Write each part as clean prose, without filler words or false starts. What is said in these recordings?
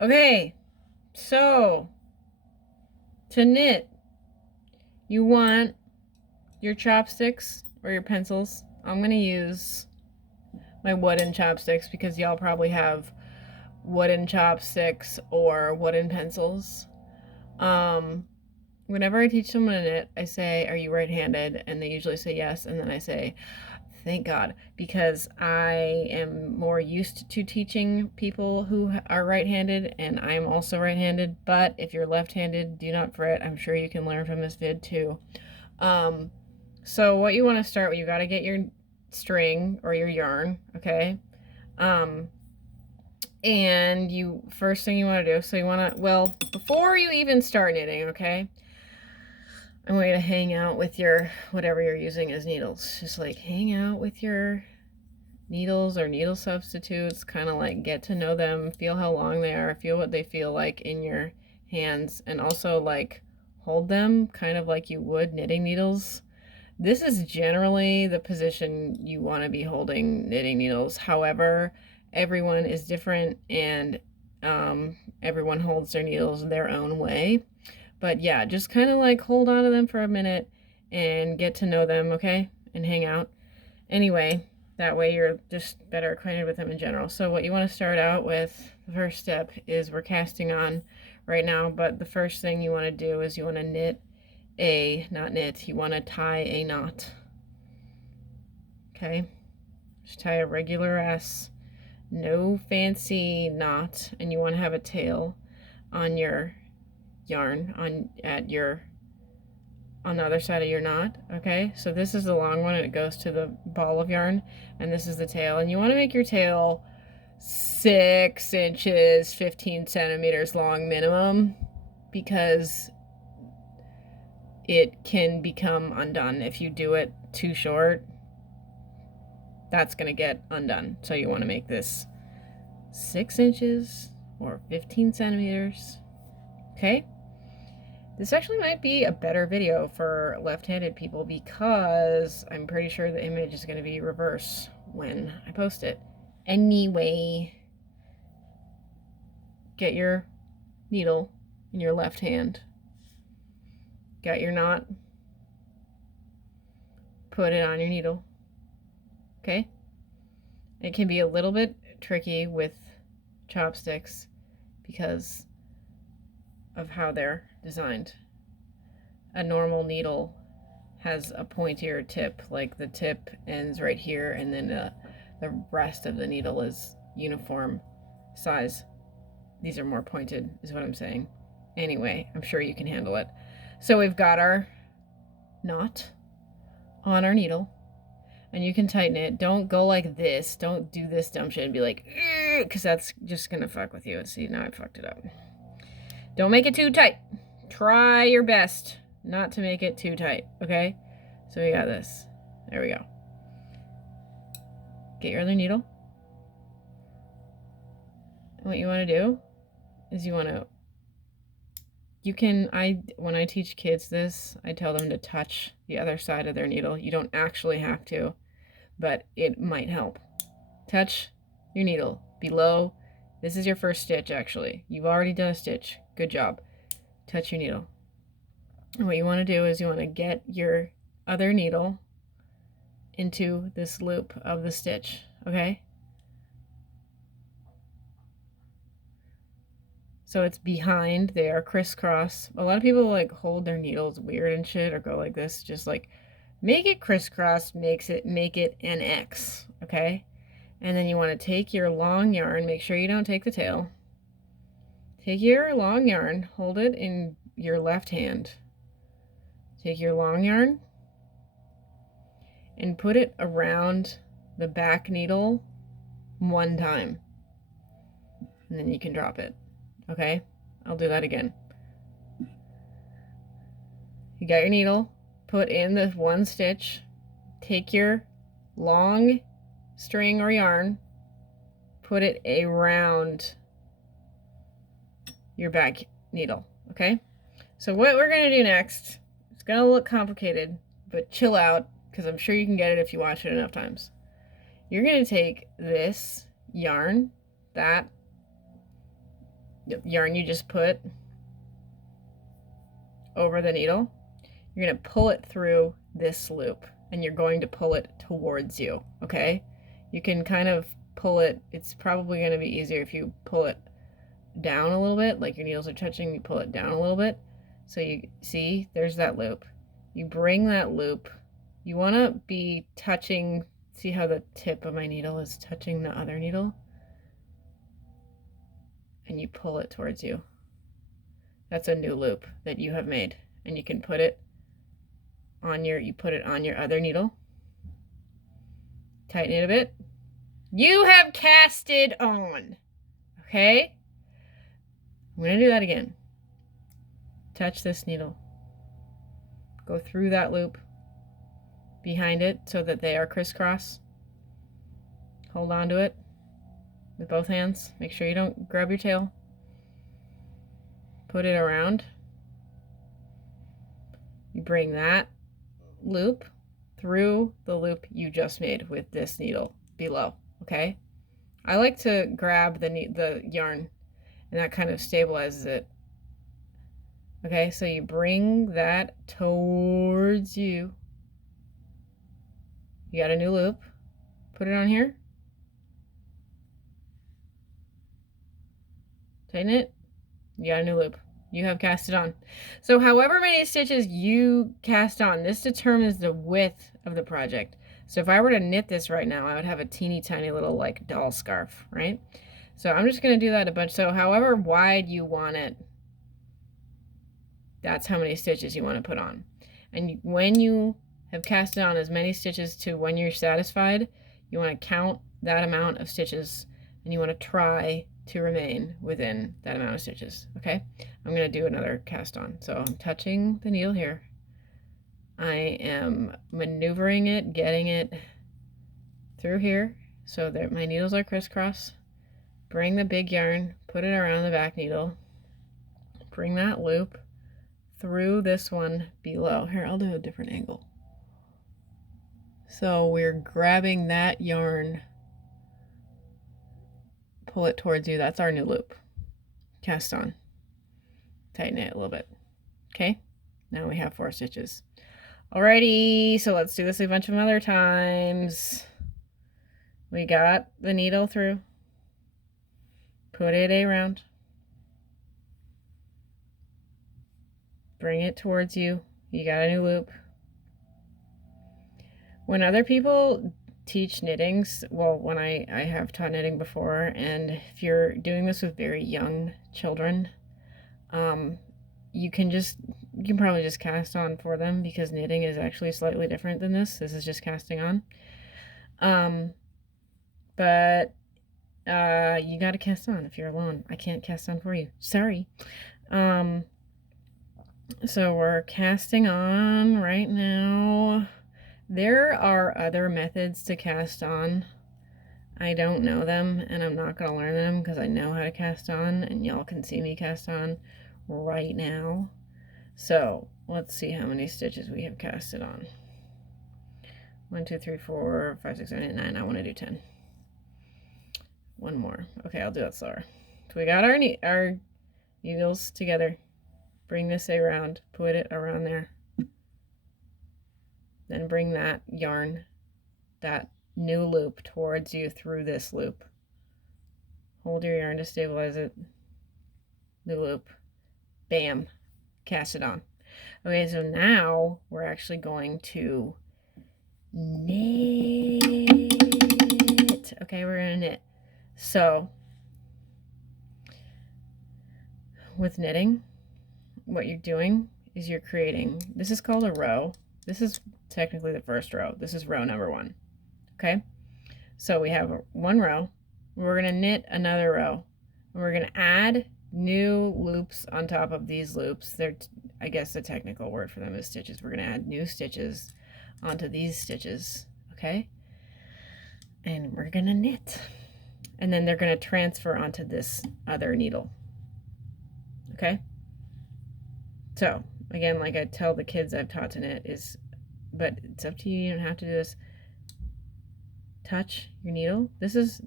Okay, so to knit, you want your chopsticks or your pencils. I'm going to use my wooden chopsticks because y'all probably have wooden chopsticks or wooden pencils. Um, Whenever I teach someone to knit, I say, "Are you right-handed?" And they usually say yes, and then I say, "Thank God," because I am more used to teaching people who are right-handed, and I'm also right-handed. But if you're left-handed, do not fret. I'm sure you can learn from this vid too. Um, so what you want to start with, you got to get your string or your yarn, okay? Um, and you first thing you want to do, so you want to, well, before you even start knitting, okay? I want you to hang out with your whatever you're using as needles. Just like hang out with your needles or needle substitutes, kind of like get to know them, feel how long they are, feel what they feel like in your hands, and also like hold them kind of like you would knitting needles. This is generally the position you want to be holding knitting needles. However, everyone is different and everyone holds their needles their own way. But yeah, just kind of like hold on to them for a minute and get to know them, okay? And hang out. Anyway, that way you're just better acquainted with them in general. So what you want to start out with, the first step is we're casting on right now, but the first thing you want to do is you want to knit not knit, you want to tie a knot. Okay? Just tie a regular ass, no fancy knot, and you want to have a tail on your yarn on the other side of your knot. Okay, so this is the long one and it goes to the ball of yarn, and this is the tail, and you want to make your tail 6 inches 15 centimeters long minimum, because it can become undone if you do it too short. That's gonna get undone, so you want to make this 6 inches or 15 centimeters. Okay, this actually might be a better video for left-handed people because I'm pretty sure the image is going to be reverse when I post it. Anyway, get your needle in your left hand. Got your knot. Put it on your needle. Okay? It can be a little bit tricky with chopsticks because of how they're designed. A normal needle has a pointier tip, like the tip ends right here, and then the rest of the needle is uniform size. These are more pointed, is what I'm saying. Anyway, I'm sure you can handle it. So we've got our knot on our needle, and you can tighten it. Don't go like this. Don't do this dumb shit and be like, because that's just gonna fuck with you. See, now I fucked it up. Don't make it too tight. Try your best not to make it too tight, okay? So we got this. There we go. Get your other needle. And what you want to do is when I teach kids this, I tell them to touch the other side of their needle. You don't actually have to, but it might help. Touch your needle below. This is your first stitch, actually. You've already done a stitch. Good job. Touch your needle. And what you want to do is you want to get your other needle into this loop of the stitch, okay? So it's behind, they are crisscross. A lot of people like hold their needles weird and shit or go like this. Just like make it crisscross, make it an X, okay? And then you want to take your long yarn, make sure you don't take the tail. Take your long yarn, hold it in your left hand. Take your long yarn and put it around the back needle one time. And then you can drop it. Okay? I'll do that again. You got your needle, put in the one stitch, take your long string or yarn, put it around your back needle, okay? So what we're gonna do next, it's gonna look complicated, but chill out, because I'm sure you can get it if you watch it enough times. You're gonna take this yarn, that yarn you just put over the needle, you're going to pull it through this loop, and you're going to pull it towards you, okay? You can kind of pull it. It's probably going to be easier if you pull it down a little bit, like your needles are touching, you pull it down a little bit. So you see, there's that loop. You bring that loop. You want to be touching, see how the tip of my needle is touching the other needle? And you pull it towards you. That's a new loop that you have made. And you can put it on your, other needle. Tighten it a bit. You have casted on. Okay? I'm going to do that again. Touch this needle. Go through that loop behind it so that they are crisscross. Hold on to it with both hands. Make sure you don't grab your tail. Put it around. You bring that loop through the loop you just made with this needle below, okay? I like to grab the yarn, and that kind of stabilizes it. Okay, so you bring that towards you. You got a new loop. Put it on here. Tighten it. You got a new loop. You have cast it on. So however many stitches you cast on, this determines the width of the project. So if I were to knit this right now, I would have a teeny tiny little like doll scarf, right? So I'm just going to do that a bunch. So however wide you want it, that's how many stitches you want to put on. And when you have casted on as many stitches to when you're satisfied, you want to count that amount of stitches, and you want to try to remain within that amount of stitches, okay? I'm going to do another cast on. So I'm touching the needle here. I am maneuvering it, getting it through here so that my needles are crisscross. Bring the big yarn, put it around the back needle. Bring that loop through this one below. Here, I'll do a different angle. So we're grabbing that yarn, pull it towards you. That's our new loop. Cast on. Tighten it a little bit. Okay, now we have 4 stitches. Alrighty, so let's do this a bunch of other times. We got the needle through. Put it around. Bring it towards you. You got a new loop. When other people teach knittings, well, when I have taught knitting before, and if you're doing this with very young children, you can probably just cast on for them, because knitting is actually slightly different than this. This is just casting on. But you got to cast on if you're alone. I can't cast on for you. Sorry. So we're casting on right now. There are other methods to cast on. I don't know them, and I'm not going to learn them because I know how to cast on, and y'all can see me cast on right now. So let's see how many stitches we have casted on. 1, 2, 3, 4, 5, 6, 7, 8, 9. I want to do 10. One more. Okay, I'll do that slower. So we got our needles together. Bring this around, put it around there. Then bring that yarn, that new loop, towards you through this loop. Hold your yarn to stabilize it. New loop. Bam. Cast it on. Okay, so now we're actually going to knit. Okay, we're going to knit. So, with knitting, what you're doing is you're creating, this is called a row. This is technically the first row. This is row number 1. Okay? So we have 1 row. We're going to knit another row. And we're going to add new loops on top of these loops. They're, I guess the technical word for them is stitches. We're going to add new stitches onto these stitches. Okay? And we're going to knit. And then they're going to transfer onto this other needle. Okay? So, again, like I tell the kids I've taught to knit but it's up to you. You don't have to do this. Touch your needle. This is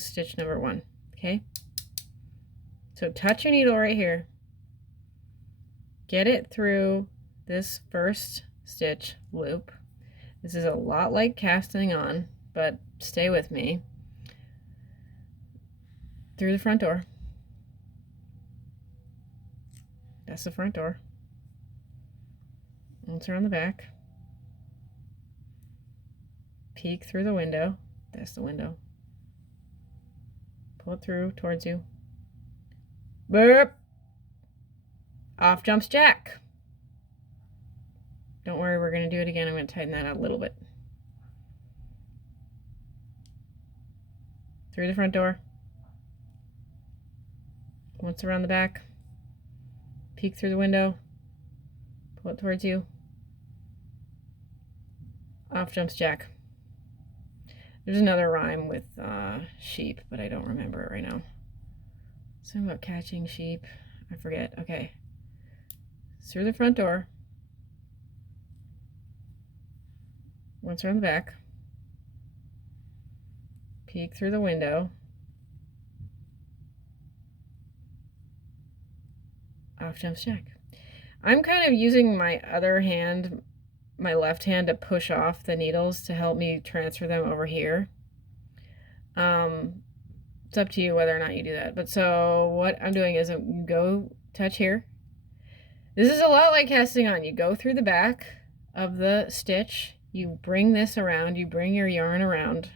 stitch number 1. Okay? So touch your needle right here. Get it through this first stitch loop. This is a lot like casting on, but stay with me. Through the front door. That's the front door. Once around the back. Peek through the window. That's the window. Pull it through towards you. Burp! Off jumps Jack. Don't worry, we're going to do it again. I'm going to tighten that out a little bit. Through the front door. Once around the back. Peek through the window. Pull it towards you. Off jumps Jack. There's another rhyme with sheep, but I don't remember it right now. Something about catching sheep. I forget. Okay. Through the front door. Once around the back. Peek through the window. Off jumps Jack. I'm kind of using my other hand, my left hand, to push off the needles to help me transfer them over here. It's up to you whether or not you do that. But so what I'm doing is go touch here. This is a lot like casting on. You go through the back of the stitch, you bring this around, you bring your yarn around,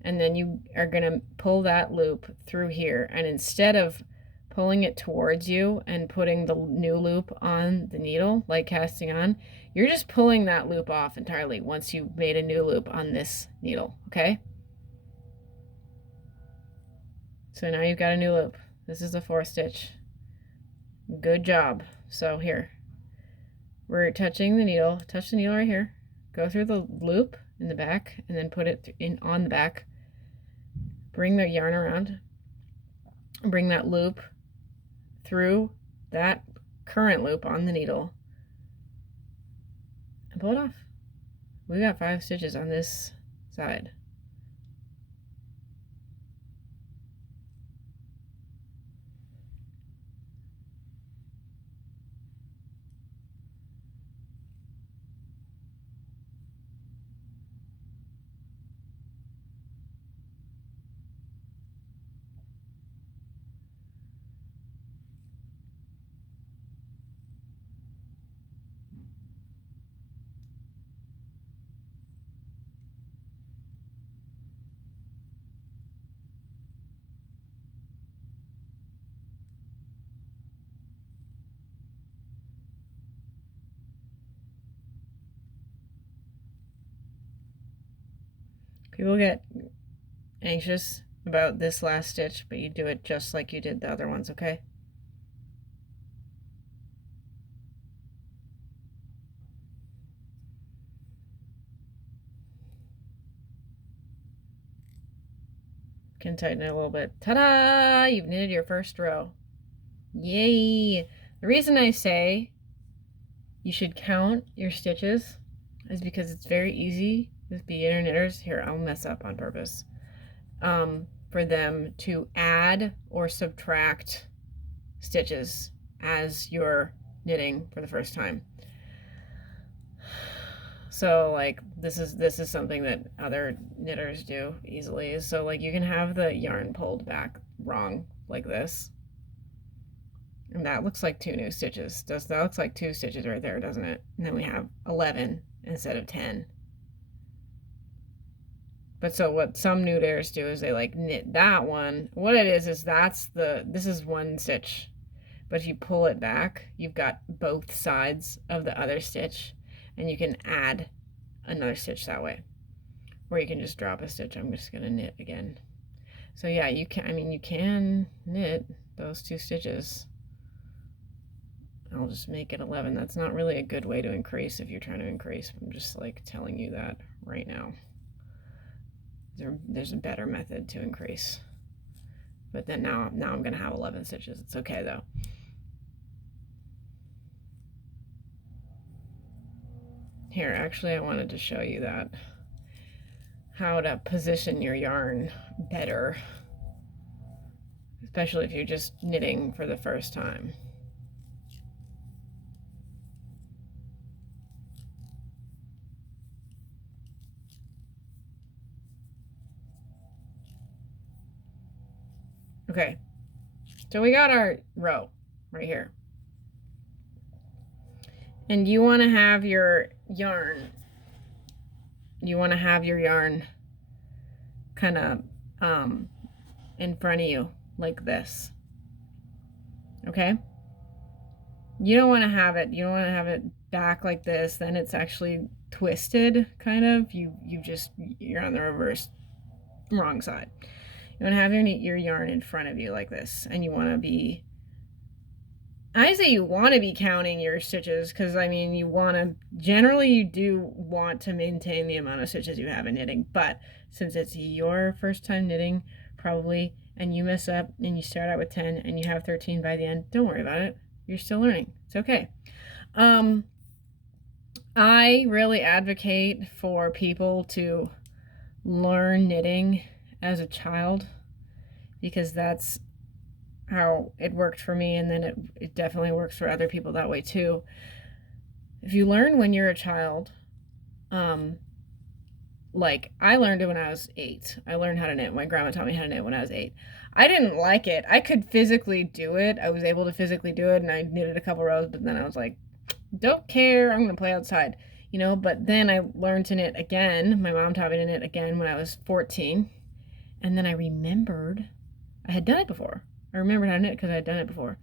and then you are going to pull that loop through here. And instead of pulling it towards you and putting the new loop on the needle like casting on, you're just pulling that loop off entirely once you've made a new loop on this needle, okay? So now you've got a new loop. This is the fourth stitch. Good job. So here, we're touching the needle. Touch the needle right here. Go through the loop in the back and then put it in on the back. Bring the yarn around. Bring that loop through that current loop on the needle and pull it off. We got 5 stitches on this side. People get anxious about this last stitch, but you do it just like you did the other ones, okay? Can tighten it a little bit. Ta-da! You've knitted your first row. Yay! The reason I say you should count your stitches is because it's very easy with beginner knitters. Here, I'll mess up on purpose. For them to add or subtract stitches as you're knitting for the first time. So like this is something that other knitters do easily. So like you can have the yarn pulled back wrong like this. And that looks like 2 new stitches. That looks like 2 stitches right there, doesn't it? And then we have 11 instead of 10. But so what some new knitters do is they like knit that one. What it is this is 1 stitch. But if you pull it back, you've got both sides of the other stitch, and you can add another stitch that way. Or you can just drop a stitch. I'm just gonna knit again. So yeah, you can knit those 2 stitches. I'll just make it 11. That's not really a good way to increase if you're trying to increase. I'm just like telling you that right now. There's a better method to increase. But then now I'm gonna have 11 stitches. It's okay though. Here, actually, I wanted to show you that. How to position your yarn better. especially if you're just knitting for the first time. Okay, so we got our row right here. And you want to have your yarn, kind of in front of you like this. Okay? You don't want to have it back like this, then it's actually twisted kind of. You're on the wrong side. You want to have your yarn in front of you like this, and you want to be, I say you want to be counting your stitches, because I mean generally you do want to maintain the amount of stitches you have in knitting, but since it's your first time knitting probably, and you mess up and you start out with 10 and you have 13 by the end, don't worry about it. You're still learning. It's okay. I really advocate for people to learn knitting as a child, because that's how it worked for me, and then it definitely works for other people that way too. If you learn when you're a child, like I learned it when I was 8. I learned how to knit. My grandma taught me how to knit when I was 8. I didn't like it. I could physically do it. I was able to physically do it, and I knitted a couple rows, but then I was like, don't care, I'm gonna play outside, but then I learned to knit again. My mom taught me to knit again when I was 14, and then I remembered I had done it before. I remembered how to knit because I had done it before.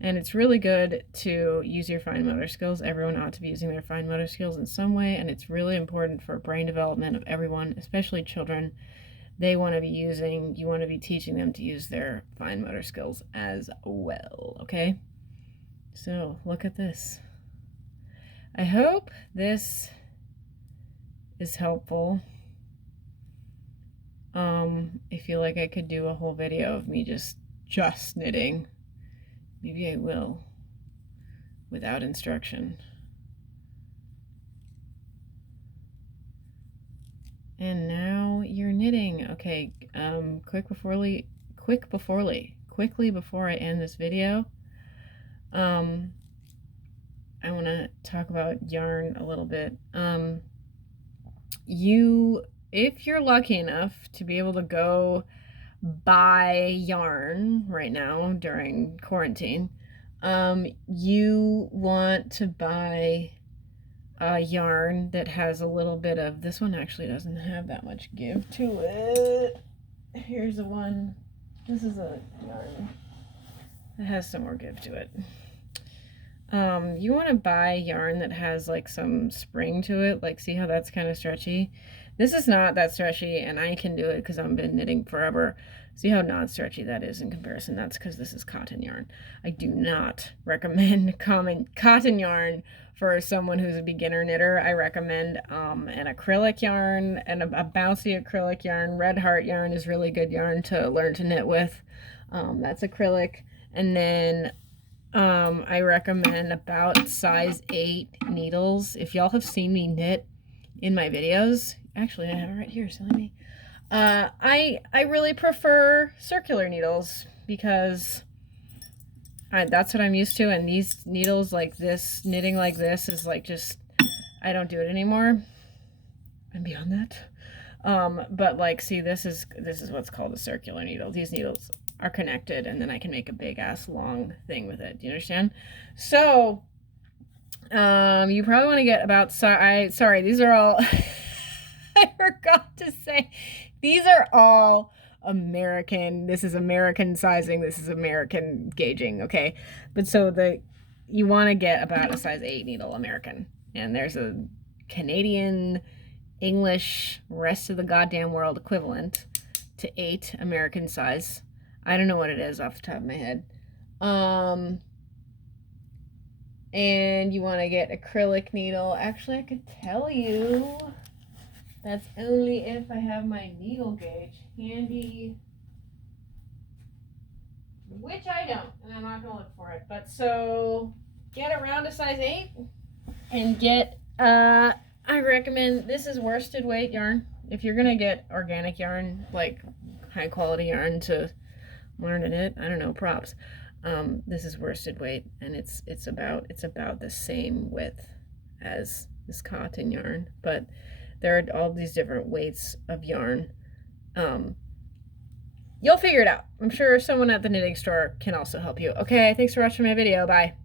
And it's really good to use your fine motor skills. Everyone ought to be using their fine motor skills in some way, and it's really important for brain development of everyone, especially children. You want to be teaching them to use their fine motor skills as well, okay? So, look at this. I hope this is helpful. I feel like I could do a whole video of me just knitting. Maybe I will, without instruction. And now you're knitting. Okay, quickly before I end this video, I want to talk about yarn a little bit. If you're lucky enough to be able to go buy yarn right now during quarantine, you want to buy a yarn that has a little bit of, this one actually doesn't have that much give to it. Here's the one. This is a yarn that has some more give to it. You want to buy yarn that has like some spring to it. Like, see how that's kind of stretchy? This is not that stretchy, and I can do it because I've been knitting forever. See how not stretchy that is in comparison? That's because this is cotton yarn. I do not recommend cotton yarn for someone who's a beginner knitter. I recommend an acrylic yarn, and a bouncy acrylic yarn. Red Heart yarn is really good yarn to learn to knit with. That's acrylic. And then I recommend about size 8 needles. If y'all have seen me knit in my videos, actually I have it right here, silly me. I really prefer circular needles because that's what I'm used to, and these needles like this, knitting like this is like just, I don't do it anymore. I'm beyond that. But like, see, this is what's called a circular needle. These needles are connected, and then I can make a big ass long thing with it. Do you understand? So you probably want to get about sorry, these are all I forgot to say, these are all American. This is American sizing, this is American gauging, okay? But so you want to get about a size 8 needle American, and there's a Canadian, English, rest of the goddamn world equivalent to 8 American size. I don't know what it is off the top of my head. And you want to get acrylic needle. Actually, I could tell you. That's only if I have my needle gauge handy. Which I don't, and I'm not going to look for it. But so, get around a size 8. And get, I recommend, this is worsted weight yarn. If you're going to get organic yarn, like high quality yarn to learn to knit. I don't know, props. This is worsted weight, and it's about the same width as this cotton yarn, but there are all these different weights of yarn. You'll figure it out. I'm sure someone at the knitting store can also help you. Okay, thanks for watching my video. Bye.